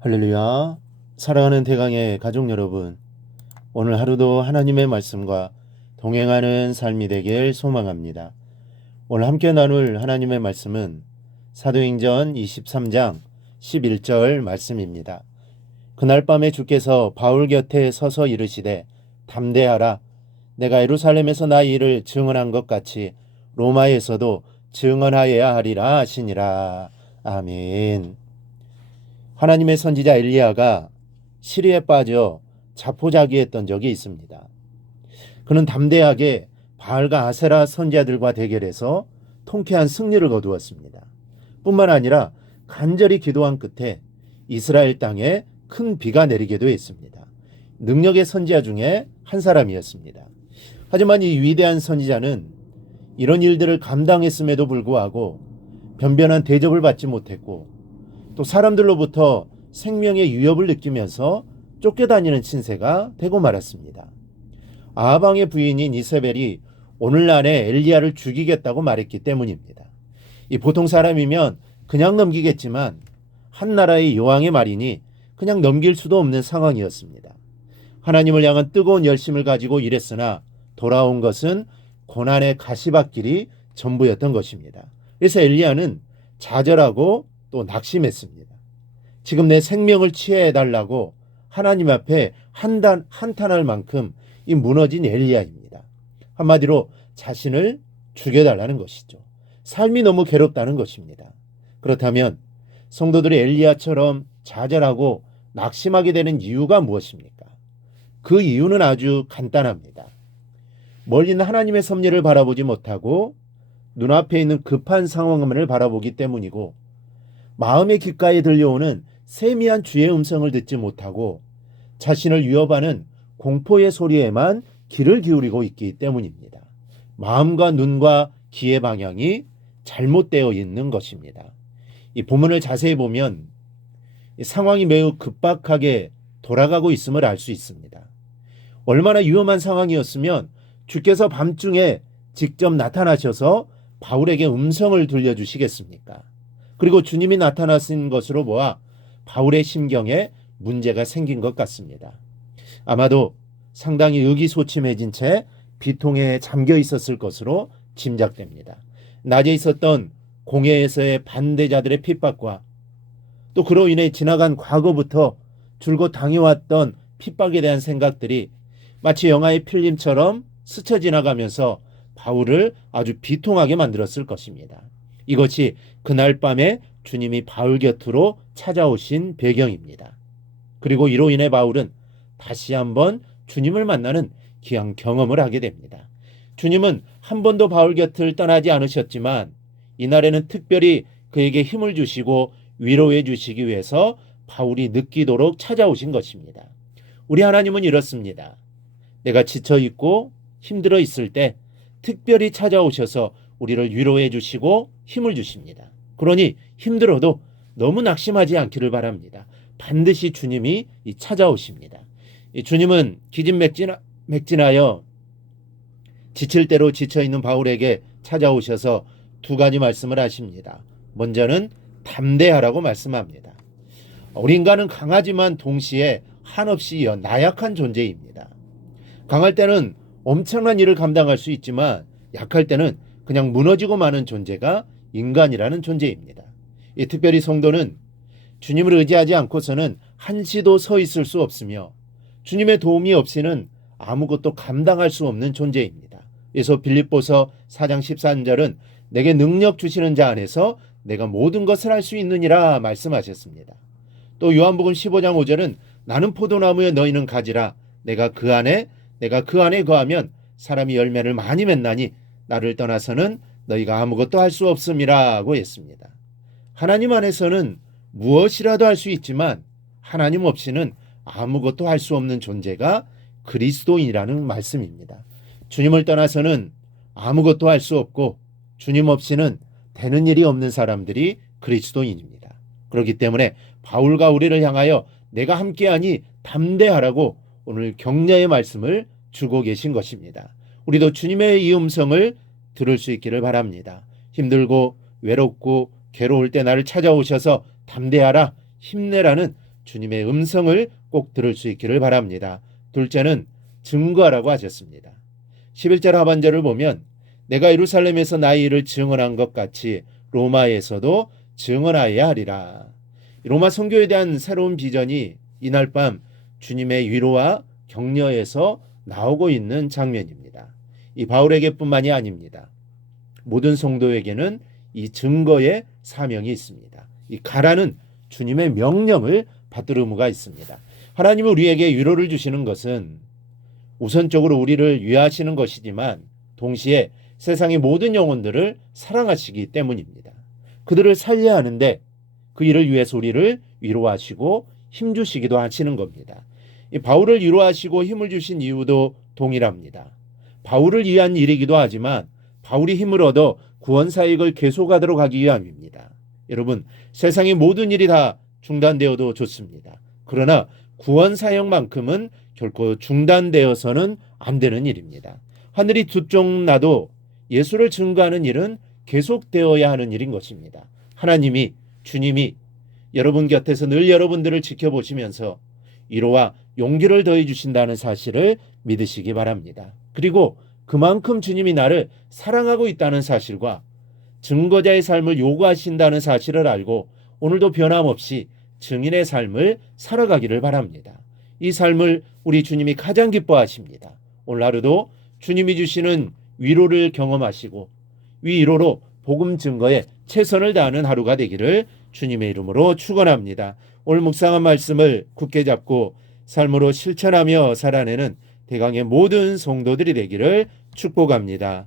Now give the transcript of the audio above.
할렐루야. 사랑하는 대강의 가족 여러분, 오늘 하루도 하나님의 말씀과 동행하는 삶이 되길 소망합니다. 오늘 함께 나눌 하나님의 말씀은 사도행전 23장 11절 말씀입니다. 그날 밤에 주께서 바울 곁에 서서 이르시되 담대하라. 내가 예루살렘에서 나의 일을 증언한 것 같이 로마에서도 증언하여야 하리라 하시니라. 아멘. 하나님의 선지자 엘리야가 시리에 빠져 자포자기했던 적이 있습니다. 그는 담대하게 바알과 아세라 선지자들과 대결해서 통쾌한 승리를 거두었습니다. 뿐만 아니라 간절히 기도한 끝에 이스라엘 땅에 큰 비가 내리기도 했습니다. 능력의 선지자 중에 한 사람이었습니다. 하지만 이 위대한 선지자는 이런 일들을 감당했음에도 불구하고 변변한 대접을 받지 못했고 또 사람들로부터 생명의 위협을 느끼면서 쫓겨다니는 신세가 되고 말았습니다. 아합 왕의 부인인 이세벨이 오늘날에 엘리야를 죽이겠다고 말했기 때문입니다. 이 보통 사람이면 그냥 넘기겠지만 한 나라의 여왕의 말이니 그냥 넘길 수도 없는 상황이었습니다. 하나님을 향한 뜨거운 열심을 가지고 일했으나 돌아온 것은 고난의 가시밭길이 전부였던 것입니다. 그래서 엘리야는 좌절하고 또 낙심했습니다. 지금 내 생명을 취해달라고 하나님 앞에 한탄할 만큼 이 무너진 엘리야입니다. 한마디로 자신을 죽여달라는 것이죠. 삶이 너무 괴롭다는 것입니다. 그렇다면 성도들이 엘리야처럼 좌절하고 낙심하게 되는 이유가 무엇입니까? 그 이유는 아주 간단합니다. 멀리 있는 하나님의 섭리를 바라보지 못하고 눈앞에 있는 급한 상황을 바라보기 때문이고 마음의 귓가에 들려오는 세미한 주의 음성을 듣지 못하고 자신을 위협하는 공포의 소리에만 귀를 기울이고 있기 때문입니다. 마음과 눈과 귀의 방향이 잘못되어 있는 것입니다. 이 본문을 자세히 보면 상황이 매우 급박하게 돌아가고 있음을 알 수 있습니다. 얼마나 위험한 상황이었으면 주께서 밤중에 직접 나타나셔서 바울에게 음성을 들려주시겠습니까? 그리고 주님이 나타나신 것으로 보아 바울의 심경에 문제가 생긴 것 같습니다. 아마도 상당히 의기소침해진 채 비통에 잠겨 있었을 것으로 짐작됩니다. 낮에 있었던 공회에서의 반대자들의 핍박과 또 그로 인해 지나간 과거부터 줄곧 당해왔던 핍박에 대한 생각들이 마치 영화의 필름처럼 스쳐 지나가면서 바울을 아주 비통하게 만들었을 것입니다. 이것이 그날 밤에 주님이 바울 곁으로 찾아오신 배경입니다. 그리고 이로 인해 바울은 다시 한번 주님을 만나는 귀한 경험을 하게 됩니다. 주님은 한 번도 바울 곁을 떠나지 않으셨지만 이날에는 특별히 그에게 힘을 주시고 위로해 주시기 위해서 바울이 느끼도록 찾아오신 것입니다. 우리 하나님은 이렇습니다. 내가 지쳐 있고 힘들어 있을 때 특별히 찾아오셔서 우리를 위로해 주시고 힘을 주십니다. 그러니 힘들어도 너무 낙심하지 않기를 바랍니다. 반드시 주님이 찾아오십니다. 주님은 기진맥진하여 지칠 대로 지쳐있는 바울에게 찾아오셔서 두 가지 말씀을 하십니다. 먼저는 담대하라고 말씀합니다. 우리 인간은 강하지만 동시에 한없이 나약한 존재입니다. 강할 때는 엄청난 일을 감당할 수 있지만 약할 때는 그냥 무너지고 마는 존재가 인간이라는 존재입니다. 특별히 성도는 주님을 의지하지 않고서는 한시도 서 있을 수 없으며 주님의 도움이 없이는 아무것도 감당할 수 없는 존재입니다. 그래서 빌립보서 4장 13절은 내게 능력 주시는 자 안에서 내가 모든 것을 할 수 있느니라 말씀하셨습니다. 또 요한복음 15장 5절은 나는 포도나무에 너희는 가지라 내가 그 안에 거하면 사람이 열매를 많이 맺나니 나를 떠나서는 너희가 아무것도 할 수 없음이라고 했습니다. 하나님 안에서는 무엇이라도 할 수 있지만 하나님 없이는 아무것도 할 수 없는 존재가 그리스도인이라는 말씀입니다. 주님을 떠나서는 아무것도 할 수 없고 주님 없이는 되는 일이 없는 사람들이 그리스도인입니다. 그렇기 때문에 바울과 우리를 향하여 내가 함께하니 담대하라고 오늘 격려의 말씀을 주고 계신 것입니다. 우리도 주님의 이 음성을 들을 수 있기를 바랍니다. 힘들고 외롭고 괴로울 때 나를 찾아오셔서 담대하라, 힘내라는 주님의 음성을 꼭 들을 수 있기를 바랍니다. 둘째는 증거라고 하셨습니다. 11절 하반절을 보면 내가 예루살렘에서 나의 일을 증언한 것 같이 로마에서도 증언하여야 하리라. 로마 선교에 대한 새로운 비전이 이날 밤 주님의 위로와 격려에서 나오고 있는 장면입니다. 이 바울에게뿐만이 아닙니다. 모든 성도에게는 이 증거의 사명이 있습니다. 이 가라는 주님의 명령을 받들 의무가 있습니다. 하나님은 우리에게 위로를 주시는 것은 우선적으로 우리를 위하시는 것이지만 동시에 세상의 모든 영혼들을 사랑하시기 때문입니다. 그들을 살려야 하는데 그 일을 위해서 우리를 위로하시고 힘주시기도 하시는 겁니다. 이 바울을 위로하시고 힘을 주신 이유도 동일합니다. 바울을 위한 일이기도 하지만 바울이 힘을 얻어 구원 사역을 계속하도록 하기 위함입니다. 여러분, 세상의 모든 일이 다 중단되어도 좋습니다. 그러나 구원 사역만큼은 결코 중단되어서는 안 되는 일입니다. 하늘이 두 쪽 나도 예수를 증거하는 일은 계속되어야 하는 일인 것입니다. 하나님이, 주님이 여러분 곁에서 늘 여러분들을 지켜보시면서 위로와 용기를 더해 주신다는 사실을 믿으시기 바랍니다. 그리고 그만큼 주님이 나를 사랑하고 있다는 사실과 증거자의 삶을 요구하신다는 사실을 알고 오늘도 변함없이 증인의 삶을 살아가기를 바랍니다. 이 삶을 우리 주님이 가장 기뻐하십니다. 오늘 하루도 주님이 주시는 위로를 경험하시고 위로로 복음 증거에 최선을 다하는 하루가 되기를 주님의 이름으로 축원합니다. 오늘 묵상한 말씀을 굳게 잡고 삶으로 실천하며 살아내는 대강의 모든 성도들이 되기를 축복합니다.